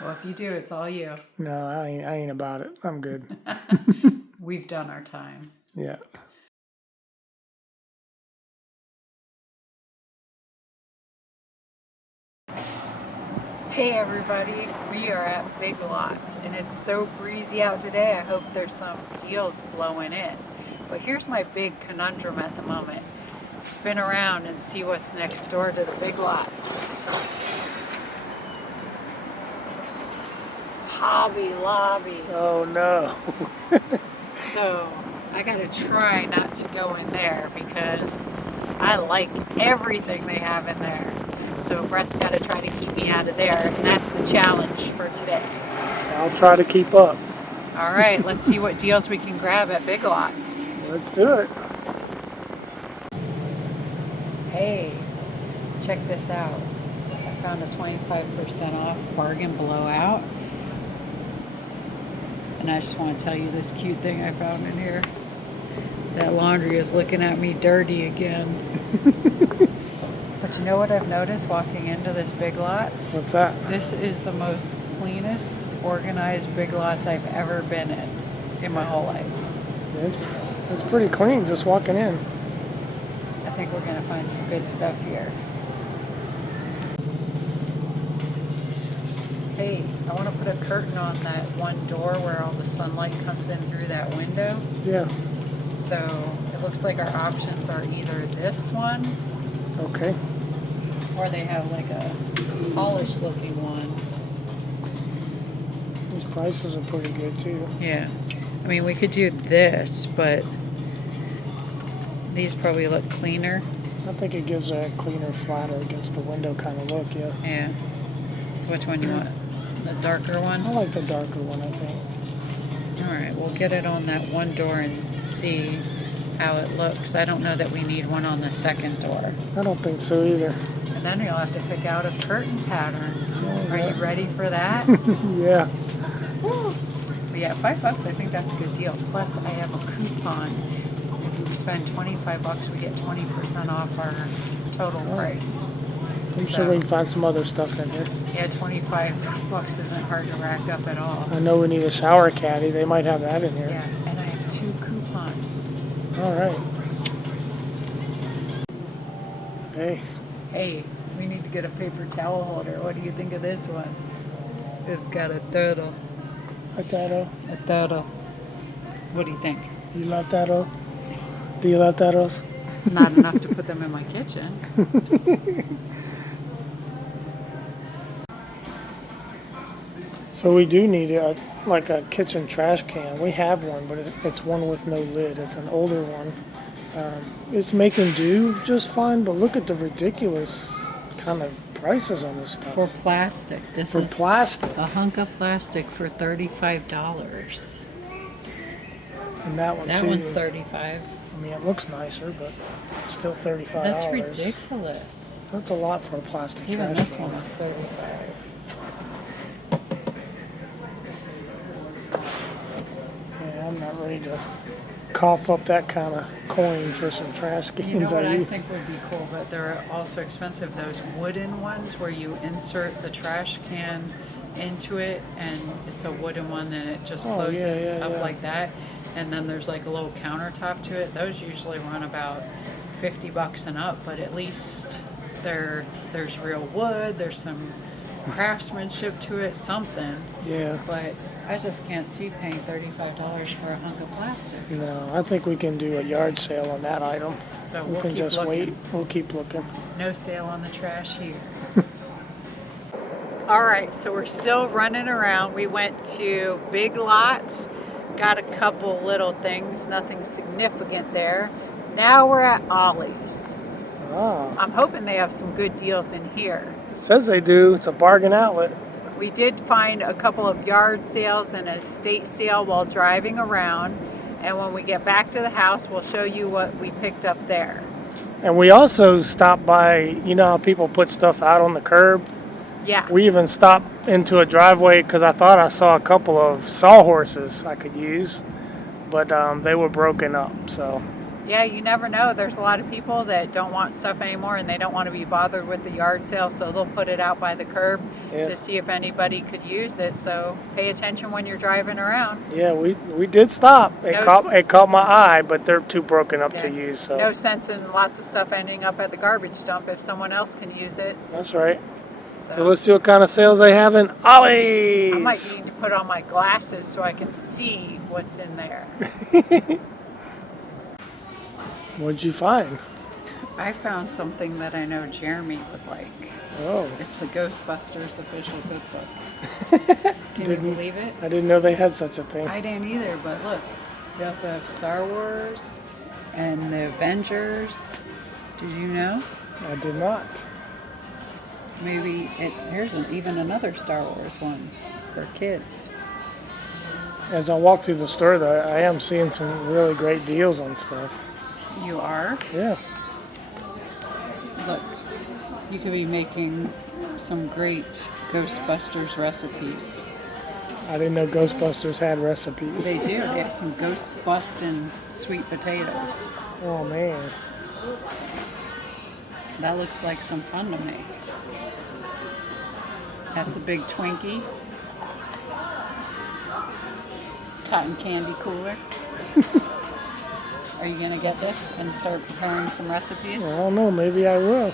Well, if you do, it's all you. No, I ain't about it. I'm good. We've done our time. Yeah. Hey everybody, we are at Big Lots and it's so breezy out today. I hope there's some deals blowing in. But here's my big conundrum at the moment. Spin around and see what's next door to the Big Lots. Hobby Lobby. Oh no. So I gotta try not to go in there because I like everything they have in there. So Brett's got to try to keep me out of there, and that's the challenge for today. I'll try to keep up. All right, let's see what deals we can grab at Big Lots. Let's do it. Hey, check this out. I found a 25% off bargain blowout. And I just want to tell you this cute thing I found in here. That laundry is looking at me dirty again. But you know what I've noticed walking into this Big Lots? What's that? This is the most cleanest, organized Big Lots I've ever been in my whole life. It's pretty clean just walking in. I think we're going to find some good stuff here. Hey, I want to put a curtain on that one door where all the sunlight comes in through that window. Yeah. So it looks like our options are either this one. Okay. Or they have like a polished looking one. These prices are pretty good too. Yeah. I mean, we could do this, but these probably look cleaner. I think it gives a cleaner, flatter against the window kind of look, yeah. Yeah. So which one you want? The darker one? I like the darker one, I think. All right, we'll get it on that one door and see how it looks. I don't know that we need one on the second door. I don't think so either. And then you'll have to pick out a curtain pattern. Are you ready for that? Yeah. Woo. But yeah, $5, I think that's a good deal. Plus, I have a coupon. If we spend $25, we get 20% off our total price. I'm sure we can find some other stuff in here. Yeah, $25 isn't hard to rack up at all. I know we need a shower caddy. They might have that in here. Yeah, and I have 2 coupons. All right. Hey. Hey, we need to get a paper towel holder. What do you think of this one? It's got a turtle. A turtle. A turtle. What do you think? You love turtles? Do you love turtles? Not enough to put them in my kitchen. So we do need like a kitchen trash can. We have one, but it's one with no lid. It's an older one. It's making do just fine, but look at the ridiculous kind of prices on this stuff. For plastic. This For is plastic. a hunk of plastic for $35. And that one That too. one's $35. I mean, it looks nicer, but it's still $35. That's ridiculous. That's a lot for a plastic Even trash this can. one is $35. Yeah, I'm not ready to cough up that kind of coin for some trash cans. You know what are I you? think would be cool, but they're also expensive, those wooden ones where you insert the trash can into it and it's a wooden one, then it just closes up like that. And then there's like a little countertop to it. Those usually run about $50 and up, but at least there's real wood, there's some craftsmanship to it, something. Yeah. But I just can't see paying $35 for a hunk of plastic. No, I think we can do a yard sale on that item. So We we'll can keep just looking. wait. We'll keep looking. No sale on the trash here. All right, so we're still running around. We went to Big Lots, got a couple little things, nothing significant there. Now we're at Ollie's. Ah, I'm hoping they have some good deals in here. it says they do. It's a bargain outlet. We did find a couple of yard sales and an estate sale while driving around. And when we get back to the house, we'll show you what we picked up there. And we also stopped by, you know how people put stuff out on the curb? Yeah. We even stopped into a driveway because I thought I saw a couple of sawhorses I could use, but they were broken up. So Yeah, you never know. There's a lot of people that don't want stuff anymore and they don't want to be bothered with the yard sale, so they'll put it out by the curb to see if anybody could use it. So pay attention when you're driving around. Yeah, we did stop. It caught my eye, but they're too broken up to use. So no sense in lots of stuff ending up at the garbage dump if someone else can use it. That's right. So let's see what kind of sales they have in Ollie's. I might need to put on my glasses so I can see what's in there. What'd you find? I found something that I know Jeremy would like. Oh. It's the Ghostbusters official cookbook. Can you believe it? I didn't know they had such a thing. I didn't either, but look. They also have Star Wars and the Avengers. Did you know? I did not. Maybe here's even another Star Wars one for kids. As I walk through the store, though, I am seeing some really great deals on stuff. You are? Yeah. Look, you could be making some great Ghostbusters recipes. I didn't know Ghostbusters had recipes. They do. They have some Ghostbustin' sweet potatoes. Oh, man. That looks like some fun to me. That's a big Twinkie. Cotton candy cooler. Are you going to get this and start preparing some recipes? I don't know. Maybe I will.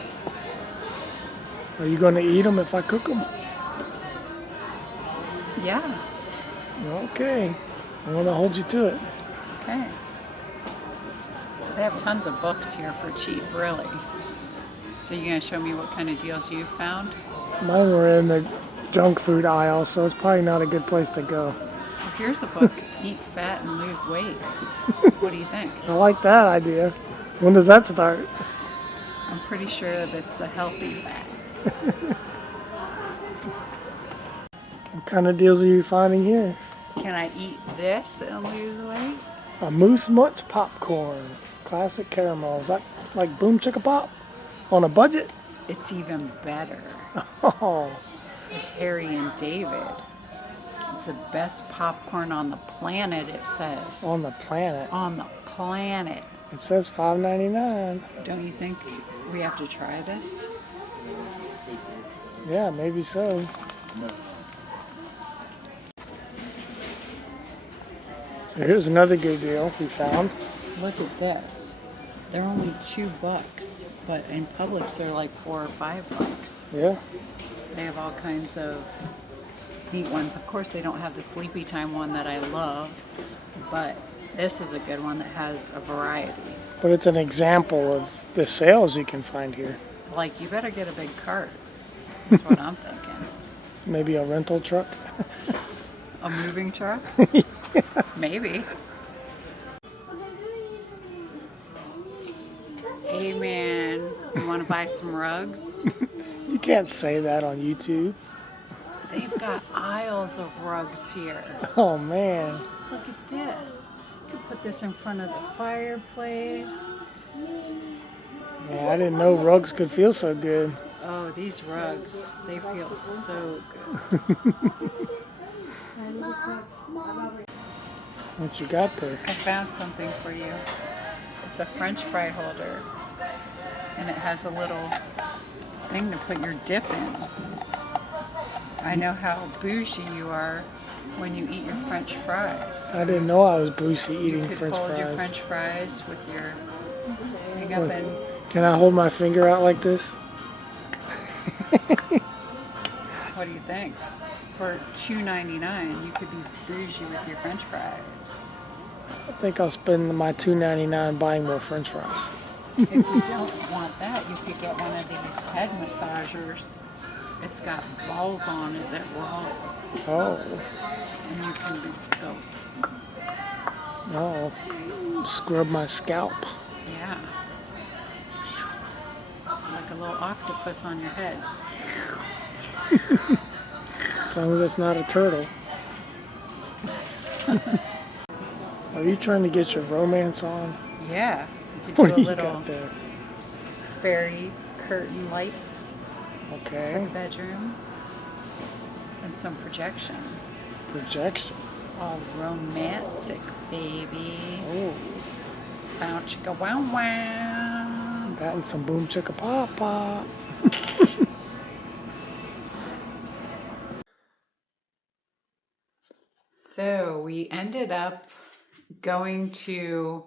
Are you going to eat them if I cook them? Yeah. Okay. I'm going to hold you to it. Okay. They have tons of books here for cheap, really. So you're going to show me what kind of deals you found? Mine were in the junk food aisle, so it's probably not a good place to go. Well, here's a book, Eat Fat and Lose Weight. What do you think? I like that idea. When does that start? I'm pretty sure that's the healthy fats. What kind of deals are you finding here? Can I eat this and lose weight? A Moose Munch popcorn. Classic caramel. Is that like Boom Chicka Pop? On a budget? It's even better. Oh. It's Harry and David. It's the best popcorn on the planet, it says. On the planet? On the planet. It says $5.99. Don't you think we have to try this? Yeah, maybe so. So here's another good deal we found. Look at this. They're only $2, but in Publix they're like $4 or $5. Yeah. They have all kinds of neat ones. Of course, they don't have the Sleepy Time one that I love, but this is a good one that has a variety. But it's an example of the sales you can find here. Like, you better get a big cart. That's what I'm thinking. Maybe a rental truck? A moving truck? Yeah. Maybe. Hey man, you want to buy some rugs? You can't say that on YouTube. They've got aisles of rugs here. Oh man. Look at this. You can put this in front of the fireplace. Yeah, I didn't know rugs could feel so good. Oh, these rugs, they feel so good. What you got there? I found something for you. It's a French fry holder. And it has a little thing to put your dip in. I know how bougie you are when you eat your French fries. I didn't know I was bougie eating French fries. You could hold your French fries with your hang up and... Can I hold my finger out like this? What do you think? For $2.99, you could be bougie with your French fries. I think I'll spend my $2.99 buying more French fries. If you don't want that, you could get one of these head massagers. It's got balls on it that will... Oh. And you can go... Oh. Scrub my scalp. Yeah. Like a little octopus on your head. As long as it's not a turtle. Are you trying to get your romance on? Yeah. You What could do do a you little got there? fairy curtain lights for Okay. the bedroom. And some projection. Projection. All romantic, baby. Oh. Bow chicka wow wow. That and some boom chicka pop pop. So we ended up going to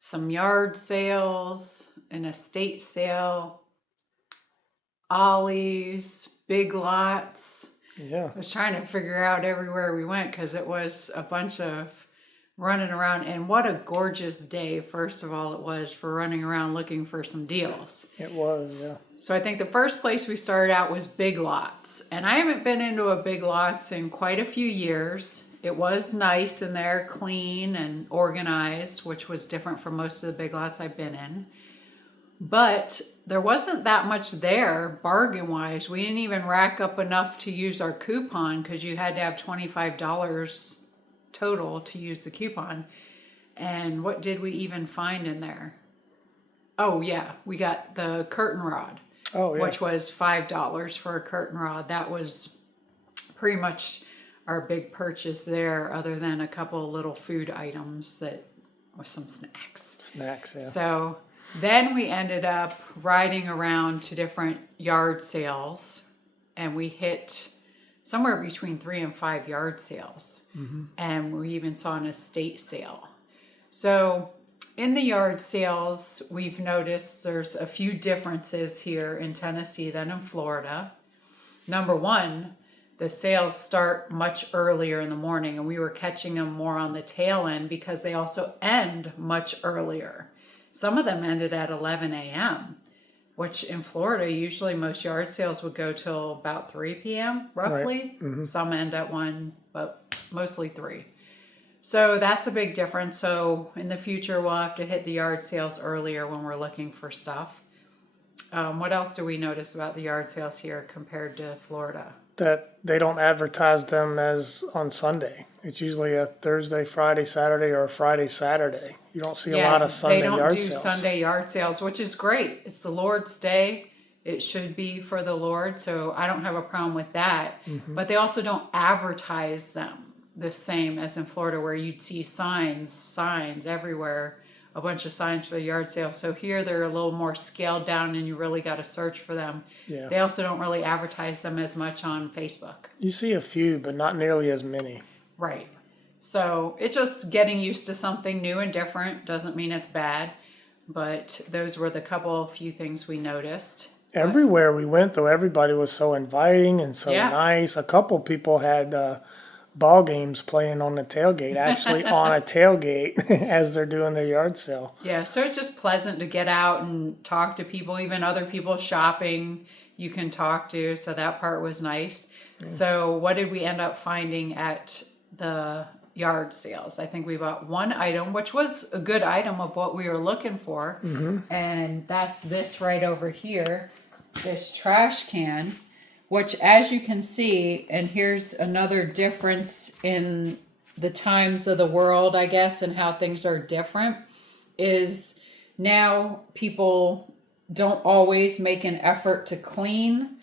some yard sales, an estate sale, Ollie's, Big Lots. Yeah. I was trying to figure out everywhere we went because it was a bunch of running around. And what a gorgeous day, first of all, it was for running around looking for some deals. It was, yeah. So I think the first place we started out was Big Lots. And I haven't been into a Big Lots in quite a few years. It was nice in there, clean and organized, which was different from most of the Big Lots I've been in. But there wasn't that much there bargain-wise. We didn't even rack up enough to use our coupon because you had to have $25 total to use the coupon. And what did we even find in there? Oh yeah, we got the curtain rod, which was $5 for a curtain rod. That was pretty much our big purchase there, other than a couple little food items that were some snacks. Snacks, yeah. So then we ended up riding around to different yard sales, and we hit somewhere between 3 and 5 yard sales. Mm-hmm. And we even saw an estate sale. So in the yard sales, we've noticed there's a few differences here in Tennessee than in Florida. Number one, the sales start much earlier in the morning, and we were catching them more on the tail end because they also end much earlier. Some of them ended at 11 a.m., which in Florida, usually most yard sales would go till about 3 p.m., roughly. Right. Mm-hmm. Some end at 1, but mostly 3. So that's a big difference. So in the future, we'll have to hit the yard sales earlier when we're looking for stuff. What else do we notice about the yard sales here compared to Florida? That they don't advertise them as on Sunday. It's usually a Thursday, Friday, Saturday, or a Friday, Saturday. You don't see a lot of Sunday yard sales. They don't do Sunday yard sales, which is great. It's the Lord's Day. It should be for the Lord, so I don't have a problem with that. Mm-hmm. But they also don't advertise them the same as in Florida, where you'd see signs everywhere, a bunch of signs for the yard sale. So here they're a little more scaled down, and you really got to search for them. Yeah. They also don't really advertise them as much on Facebook. You see a few, but not nearly as many. Right. So it's just getting used to something new and different. Doesn't mean it's bad, but those were the few things we noticed. Everywhere we went, though, everybody was so inviting and so nice. A couple people had ball games playing on the tailgate, actually on a tailgate as they're doing their yard sale. Yeah, so it's just pleasant to get out and talk to people, even other people shopping you can talk to. So that part was nice. So what did we end up finding at the yard sales? I think we bought one item, which was a good item of what we were looking for. Mm-hmm. And that's this right over here, this trash can, which, as you can see, and here's another difference in the times of the world, I guess, and how things are different, is now people don't always make an effort to clean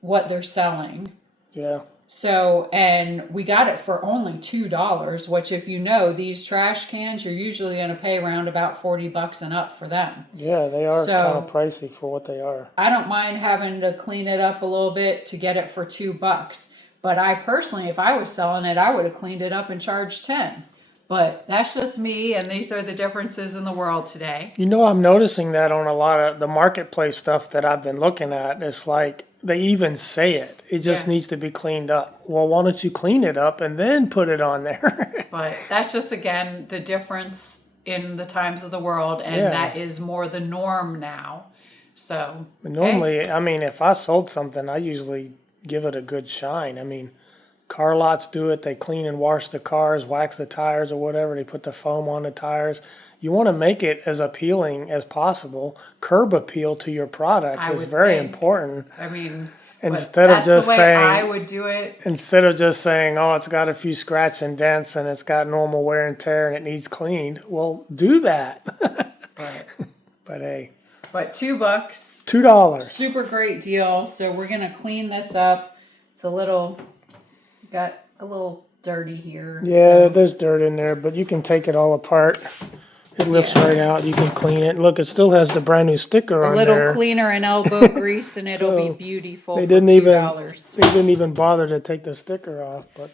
what they're selling. Yeah. So, and we got it for only $2, which, if you know, these trash cans, you're usually going to pay around about $40 and up for them. Yeah, they are kind of pricey for what they are. I don't mind having to clean it up a little bit to get it for $2. But I personally, if I was selling it, I would have cleaned it up and charged 10. But that's just me, and these are the differences in the world today. You know, I'm noticing that on a lot of the marketplace stuff that I've been looking at. It's like they even say it. It just needs to be cleaned up. Well, why don't you clean it up and then put it on there? But that's just, again, the difference in the times of the world, and that is more the norm now. So normally, I mean, if I sold something, I usually give it a good shine. I mean, car lots do it. They clean and wash the cars, wax the tires or whatever. They put the foam on the tires. You want to make it as appealing as possible. Curb appeal to your product is very important. I mean, instead of just saying, I would do it. Instead of just saying, oh, it's got a few scratch and dents and it's got normal wear and tear and it needs cleaned. Well, do that. But hey. But $2. $2. Super great deal. So we're going to clean this up. It's got a little dirty here. Yeah, there's dirt in there, but you can take it all apart It lifts right out. You can clean it. Look, it still has the brand new sticker A on little there. cleaner and elbow grease, and it'll So, be beautiful They for didn't $2. They didn't even bother to take the sticker off, but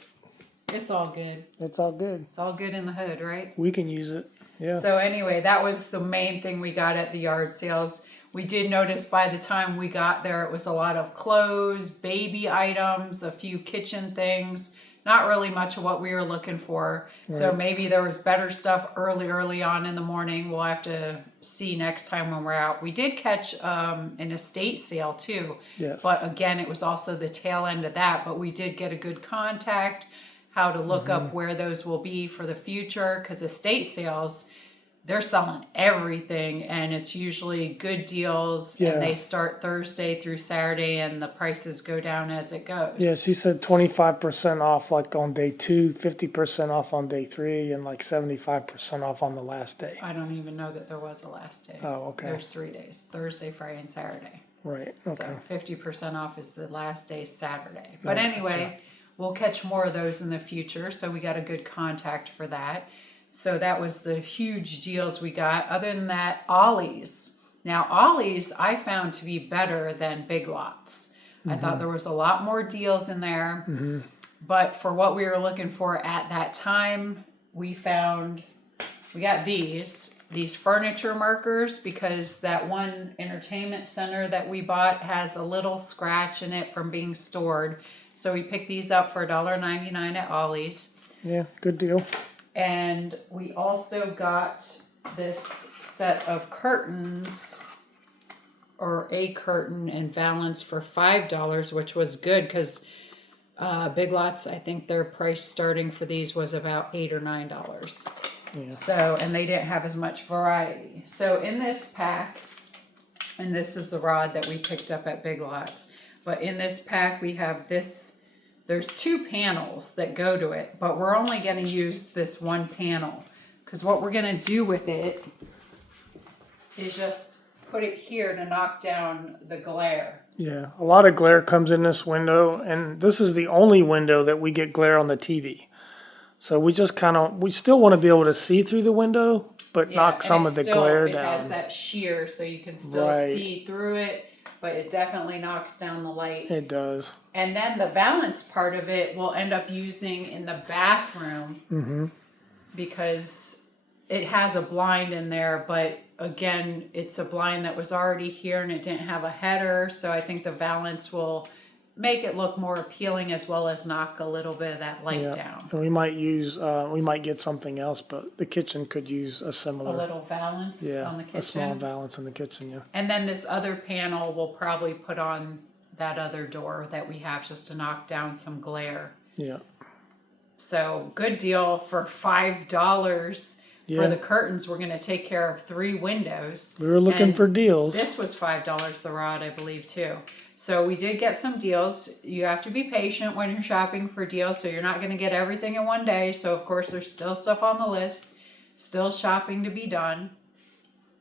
It's all good. it's all good. It's all good in the hood, right? We can use it. Yeah. So anyway, that was the main thing we got at the yard sales. We did notice by the time we got there, it was a lot of clothes, baby items, a few kitchen things. Not really much of what we were looking for. Right. So maybe there was better stuff early on in the morning. We'll have to see next time when we're out. We did catch an estate sale too. Yes. But again, it was also the tail end of that. But we did get a good contact, how to look up where those will be for the future. Because estate sales, they're selling everything, and it's usually good deals. Yeah. And they start Thursday through Saturday, and the prices go down as it goes. Yeah, she said 25% off like on day 2, 50% off on day 3, and like 75% off on the last day. I don't even know that there was a last day. Oh, okay. There's 3 days: Thursday, Friday, and Saturday. Right. Okay. So 50% off is the last day, Saturday. But anyway, we'll catch more of those in the future. So we got a good contact for that. So that was the huge deals we got. Other than that, Ollie's. Now, Ollie's I found to be better than Big Lots. I thought there was a lot more deals in there. But for what we were looking for at that time, we got these furniture markers, because that one entertainment center that we bought has a little scratch in it from being stored. So we picked these up for $1.99 at Ollie's. Yeah, good deal. And we also got this set of curtains, or a curtain and valance, for $5, which was good, because Big Lots, I think their price starting for these was about $8 or $9. Yeah. So, and they didn't have as much variety. So in this pack, and this is the rod that we picked up at Big Lots, but in this pack we have this. There's 2 panels that go to it, but we're only going to use this one panel, because what we're going to do with it is just put it here to knock down the glare. Yeah, a lot of glare comes in this window, and this is the only window that we get glare on the TV. So we just we still want to be able to see through the window, but knock some of the glare down. It has that sheer, so you can still see through it, but it definitely knocks down the light. It does. And then the balance part of it we'll end up using in the bathroom, because it has a blind in there, but again, it's a blind that was already here and it didn't have a header, so I think the valance will make it look more appealing, as well as knock a little bit of that light down. And we might get something else, but the kitchen could use a similar. A little valance on the kitchen. A small valance in the kitchen, yeah. And then this other panel we'll probably put on that other door that we have, just to knock down some glare. Yeah. So good deal for $5. For the curtains, we're going to take care of 3 windows. We were looking for deals. This was $5 the rod, I believe, too. So we did get some deals. You have to be patient when you're shopping for deals, so you're not going to get everything in one day. So, of course, there's still stuff on the list, still shopping to be done.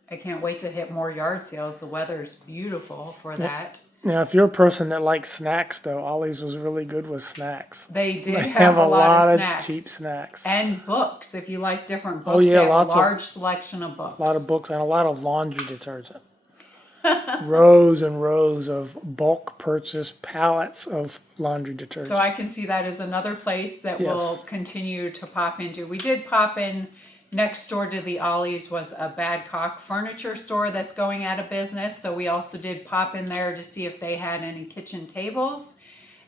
I can't wait to hit more yard sales. The weather's beautiful for that. Now, if you're a person that likes snacks, though, Ollie's was really good with snacks. They did have a lot of snacks. Cheap snacks. And books. If you like different books, they have a large selection of books. A lot of books and a lot of laundry detergent. Rows and rows of bulk purchase pallets of laundry detergent. So I can see that as another place that we'll continue to pop into. We did pop in. Next door to the Ollie's was a Badcock furniture store that's going out of business. So we also did pop in there to see if they had any kitchen tables.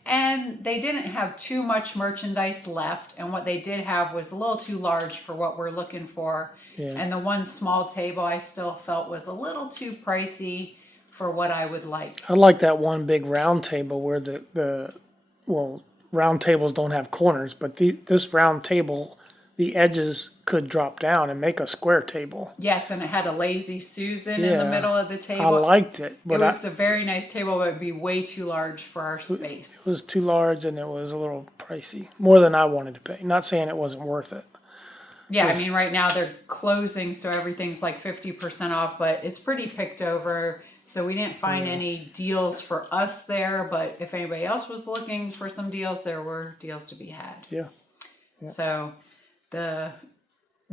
And they didn't have too much merchandise left. And what they did have was a little too large for what we're looking for. Yeah. And the one small table I still felt was a little too pricey for what I would like. I like that one big round table where round tables don't have corners, but this round table, the edges could drop down and make a square table. Yes, and it had a Lazy Susan in the middle of the table. I liked it. But it was a very nice table, but it would be way too large for our space. It was too large, and it was a little pricey. More than I wanted to pay. Not saying it wasn't worth it. Yeah, I mean, right now they're closing, so everything's like 50% off, but it's pretty picked over. So we didn't find any deals for us there, but if anybody else was looking for some deals, there were deals to be had. Yeah. So the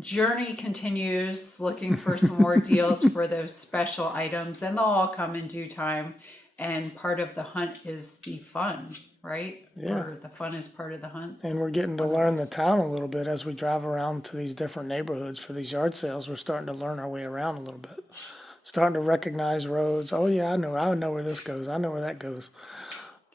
journey continues, looking for some more deals for those special items, and they'll all come in due time. And part of the hunt is the fun, right? Yeah. Or the fun is part of the hunt. And we're getting to learn the town a little bit as we drive around to these different neighborhoods for these yard sales. We're starting to learn our way around a little bit. Starting to recognize roads. Oh yeah, I know where this goes. I know where that goes.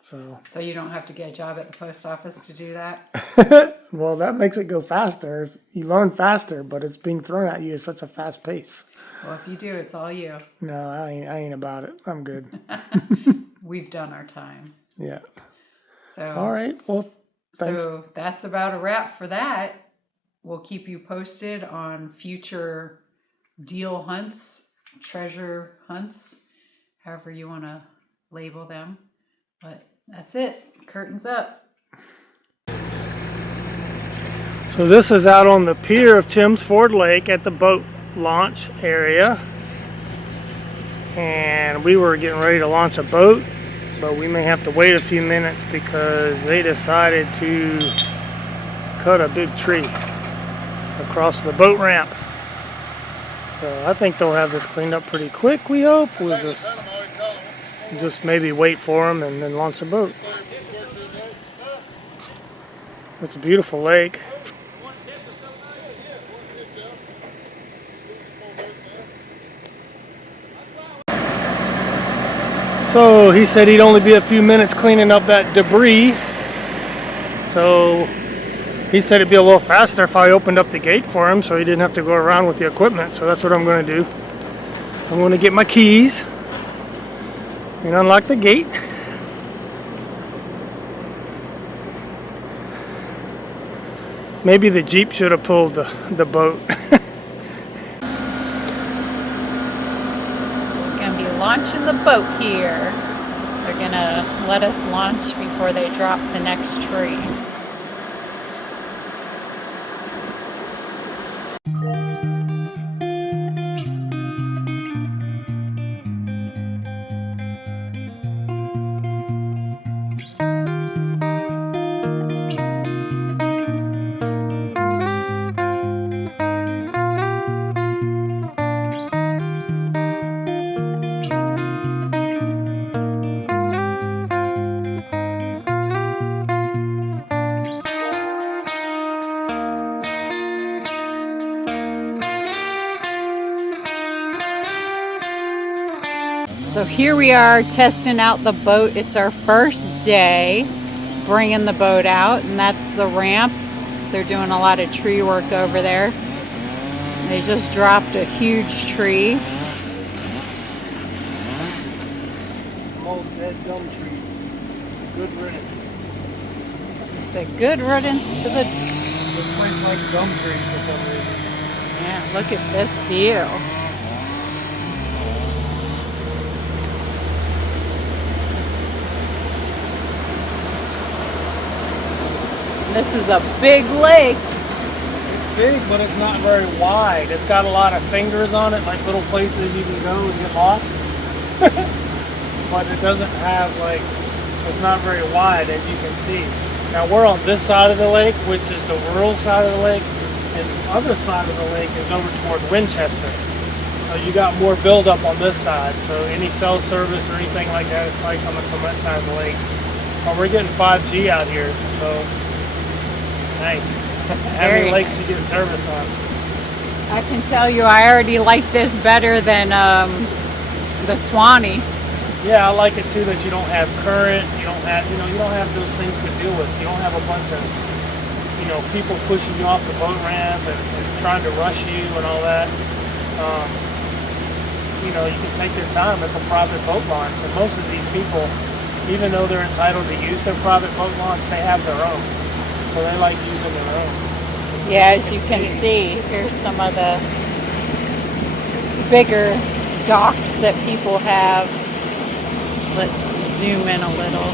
So you don't have to get a job at the post office to do that? well, that makes it go faster. You learn faster, but it's being thrown at you at such a fast pace. Well, if you do, it's all you. No, I ain't about it. I'm good. We've done our time. Yeah. So all right. Well, thanks. So that's about a wrap for that. We'll keep you posted on future deal hunts, treasure hunts, however you want to label them. But that's it. Curtains up. So this is out on the pier of Tim's Ford Lake at the boat launch area. And we were getting ready to launch a boat, but we may have to wait a few minutes because they decided to cut a big tree across the boat ramp. So I think they'll have this cleaned up pretty quick, we hope. We'll just maybe wait for them and then launch a boat. It's a beautiful lake. So he said he'd only be a few minutes cleaning up that debris. So he said it'd be a little faster if I opened up the gate for him so he didn't have to go around with the equipment. So that's what I'm going to do. I'm going to get my keys and unlock the gate. Maybe the Jeep should have pulled the boat. Launching the boat here. They're gonna let us launch before they drop the next tree. So here we are testing out the boat. It's our first day bringing the boat out, and that's the ramp. They're doing a lot of tree work over there. They just dropped a huge tree. Old red gum tree. Good riddance. It's a good riddance to the... This place likes gum trees for some reason. Yeah, look at this view. This is a big lake. It's big, but it's not very wide. It's got a lot of fingers on it, like little places you can go and get lost. But it doesn't have, like, it's not very wide, as you can see. Now we're on this side of the lake, which is the rural side of the lake, and the other side of the lake is over toward Winchester. So you got more buildup on this side. So any cell service or anything like that is probably coming from that side of the lake. Well, we're getting 5G out here, so nice. How many lakes you get service on? I can tell you I already like this better than the Swanee. Yeah, I like it too that you don't have current, you don't have those things to deal with. You don't have a bunch of, people pushing you off the boat ramp and trying to rush you and all that. You can take your time. It's a private boat launch, and most of these people, even though they're entitled to use their private boat launch, they have their own. So they like using their own. Yeah, as you can see, here's some of the bigger docks that people have. Let's zoom in a little.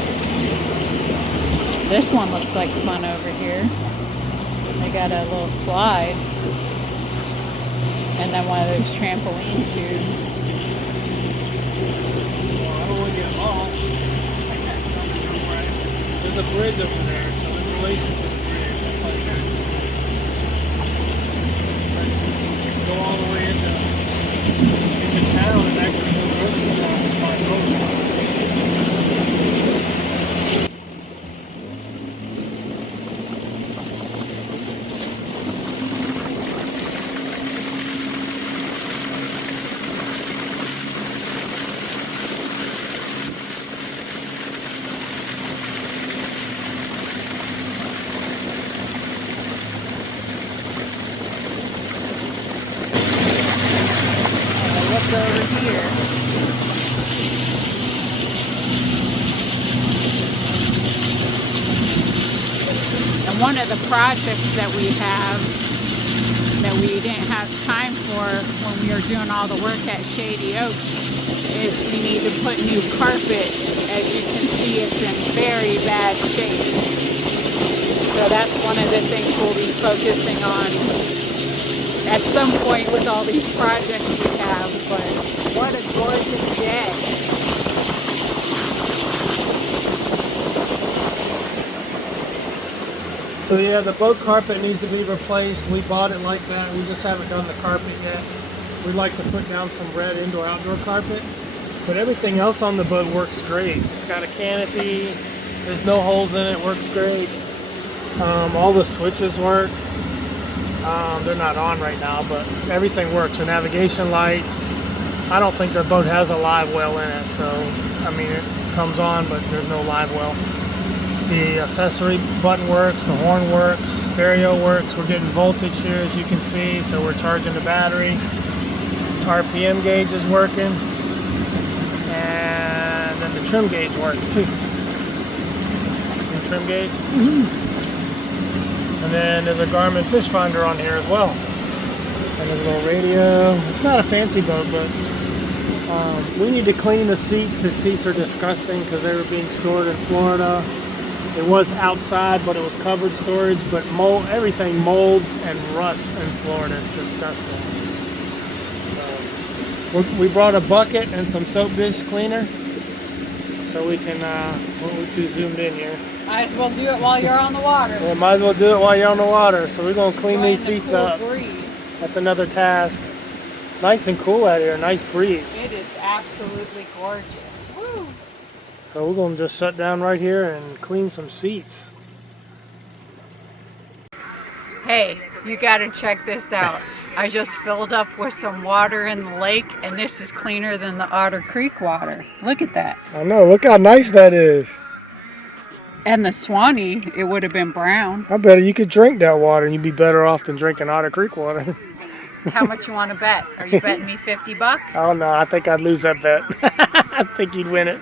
This one looks like fun over here. We got a little slide. And then one of those trampoline tubes. I don't want to get lost. There's a bridge over there. So there's places over there. one of the projects that we have that we didn't have time for when we were doing all the work at Shady Oaks is we need to put new carpet. As you can see, it's in very bad shape. So that's one of the things we'll be focusing on at some point with all these projects we have. But what a gorgeous day. So yeah, the boat carpet needs to be replaced. We bought it like that. We just haven't done the carpet yet. We'd like to put down some red indoor-outdoor carpet. But everything else on the boat works great. It's got a canopy. There's no holes in it. Works great. All the switches work. They're not on right now, but everything works. The navigation lights. I don't think their boat has a live well in it. So, I mean, it comes on, but there's no live well. The accessory button works, the horn works, stereo works. We're getting voltage here, as you can see, so we're charging the battery. RPM gauge is working, and then the trim gauge works too. The trim gauge. And then there's a Garmin fish finder on here as well. And there's a little radio. It's not a fancy boat, but we need to clean the seats. The seats are disgusting because they were being stored in Florida. It was outside, but it was covered storage, but everything molds and rusts in Florida. It's disgusting. So, we brought a bucket and some soap dish cleaner, so we can, we're too zoomed in here. Might as well do it while you're on the water. Well, might as well do it while you're on the water. So we're going to clean these seats cool up. Breeze. That's another task. Nice and cool out here, nice breeze. It is absolutely gorgeous. Woo! So we're going to just shut down right here and clean some seats. Hey, you gotta check this out. I just filled up with some water in the lake, and this is cleaner than the Otter Creek water. Look at that. I know, look how nice that is. And the Swanee, it would have been brown. I bet you could drink that water and you'd be better off than drinking Otter Creek water. How much you want to bet? Are you betting me 50 bucks? Oh no, I think I'd lose that bet. I think you'd win it.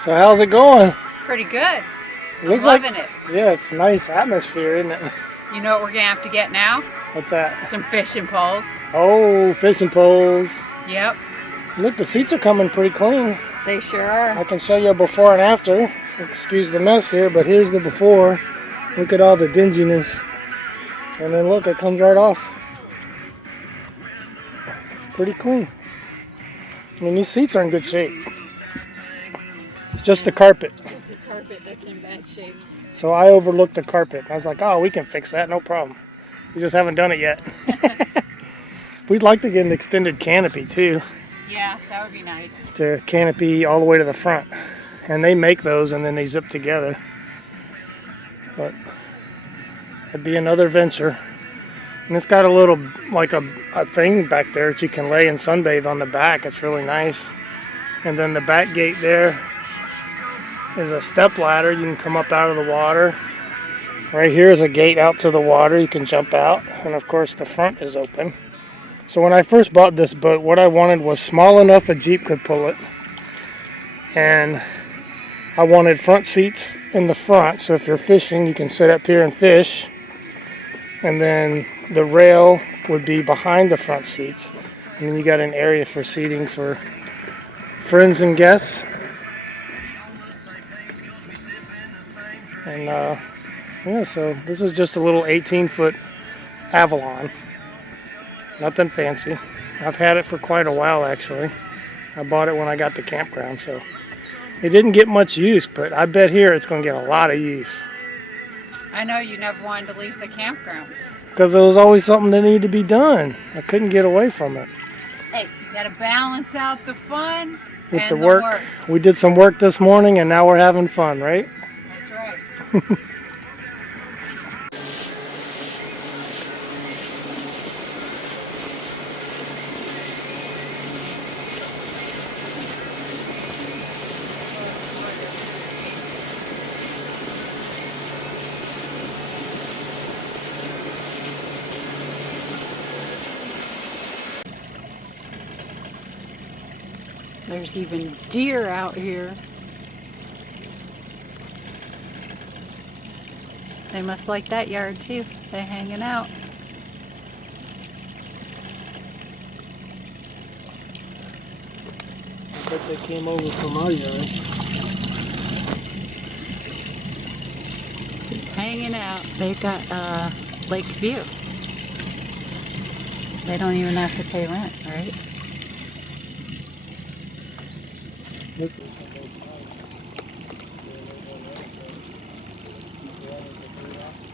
So how's it going? Pretty good. Looks Loving like, it. yeah, it's a nice atmosphere, isn't it? You know what we're gonna have to get now? What's that? Some fishing poles. Oh, fishing poles. Yep. Look, the seats are coming pretty clean. They sure are. I can show you a before and after. Excuse the mess here, but here's the before. Look at all the dinginess. And then look, it comes right off. Pretty clean. I mean, these seats are in good shape. It's just the carpet. Just the carpet that's in bad shape. So I overlooked the carpet. I was like, oh, we can fix that, no problem. We just haven't done it yet. We'd like to get an extended canopy too. Yeah, that would be nice. To canopy all the way to the front. And they make those and then they zip together. But it'd be another venture. And it's got a little, like a thing back there that you can lay and sunbathe on the back. It's really nice. And then the back gate there is a step ladder. You can come up out of the water. Right here is a gate out to the water. You can jump out. And of course the front is open. So when I first bought this boat, what I wanted was small enough a Jeep could pull it. And I wanted front seats in the front. So if you're fishing, you can sit up here and fish. And then the rail would be behind the front seats. And then you got an area for seating for friends and guests. And yeah, so this is just a little 18-foot Avalon. Nothing fancy. I've had it for quite a while actually. I bought it when I got the campground, so it didn't get much use, but I bet here it's going to get a lot of use. I know you never wanted to leave the campground. Because there was always something that needed to be done. I couldn't get away from it. Hey, you got to balance out the fun With and the work. We did some work this morning and now we're having fun, right? That's right. There's even deer out here. They must like that yard too. They're hanging out. I bet they came over from our yard. He's hanging out. They've got lake view. They don't even have to pay rent, right? This is on both sides. Yeah, they're down there, so, yeah, with the 3 rocks.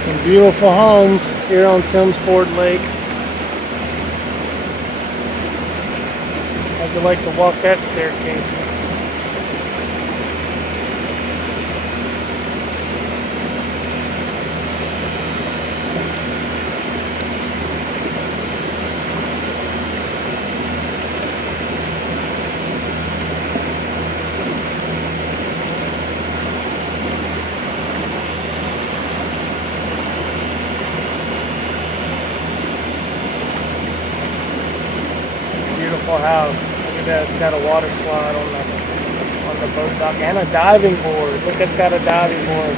Some beautiful homes here on Tim's Ford Lake. I would like to walk that staircase. House. Look at that, it's got a water slide on the boat dock and a diving board. Look, it's got a diving board.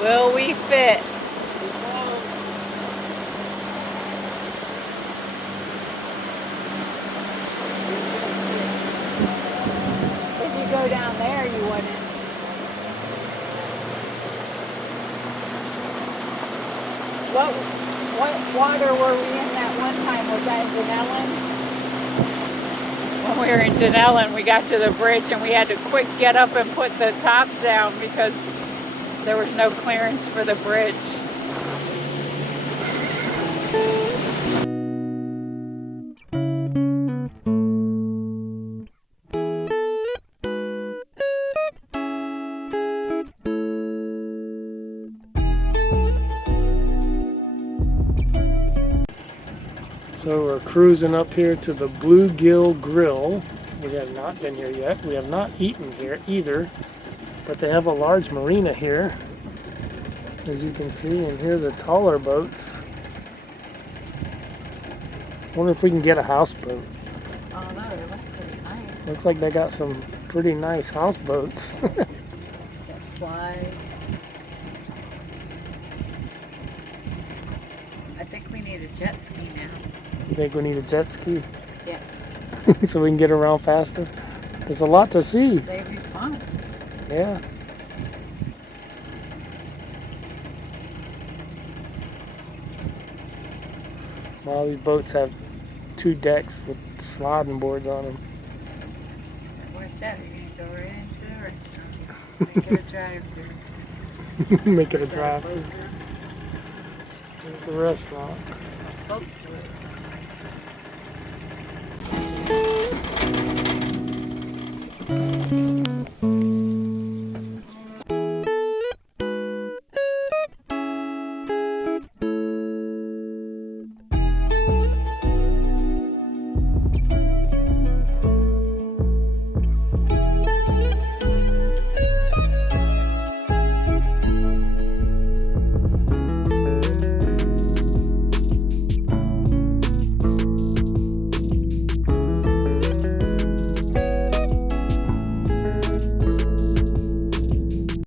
Will we fit? If you go down there, you wouldn't. What water were we in that one time? Was that in Denellen? When we were in Denellen, we got to the bridge and we had to quick get up and put the top down because there was no clearance for the bridge. So we're cruising up here to the Bluegill Grill. We have not been here yet. We have not eaten here either. But they have a large marina here, as you can see, and here are the taller boats. Wonder if we can get a houseboat. Oh no, they look pretty nice. Looks like they got some pretty nice houseboats. Got slides. I think we need a jet ski now. You think we need a jet ski Yes. so we can get around faster? There's a lot to see. They'd be fun. Yeah. All these boats have 2 decks with sliding boards on them. Watch out, you're gonna go right into the restaurant. Make it a drive-through. Make it a Is that drive. boat? Here's the restaurant. A boat through.